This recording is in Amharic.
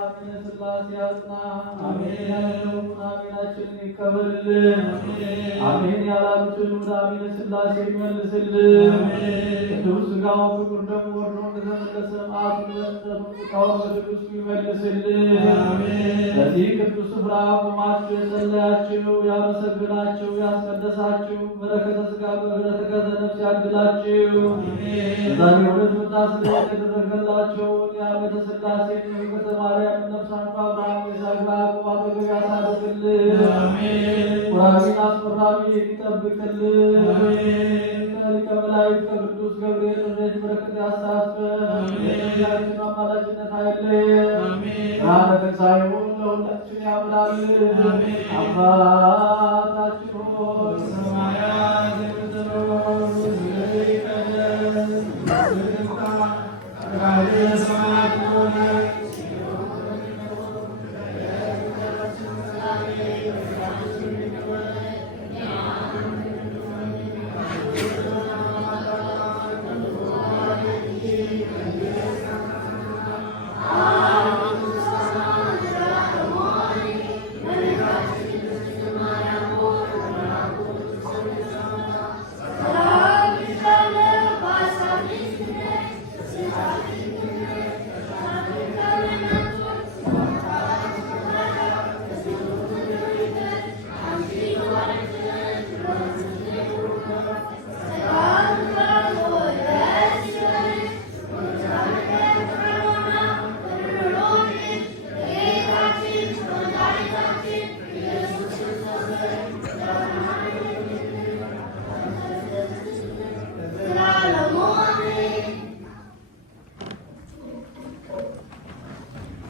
አሜን ሥላሴ ያጽና አሜን ያለውን አሜናችንን ይቀበልልን አሜን ያላሉትን ወደ አሜን ሥላሴ ይመልስልን ቅዱስ ሥጋውን ክቡር ደሙ ወርዶ እንደተመለሰ መዓቱን በእንጨቱ ቁጣውን በቅዱስ ይመልስልን በዚህ ቅዱስ ስፍራ ቆማችሁ የጸለያችሁ ያመሰግናችሁ ያስቀደሳችሁ በረከተ ሥጋ በረከተ ነፍስ ያድላችሁ ዛሬ ወደ መታሰብ የተደረገላቸው የአመተ ሥላሴ በቤተ ማርያም ነፍሳቸው አብርሃም ይስሐቅ ያዕቆብ አጠገብ ያሳርፍልን ወራቢን አስፈራቢ የሚጠብቅልን ከሊቀ መላእክት ከቅዱስ ገብርኤል ረድኤት በረከት ያሳትፈን ያችን አማላጅነት አይለየን ብርሃነ ትንሣኤውን ለሁላችን ያብራልን አባ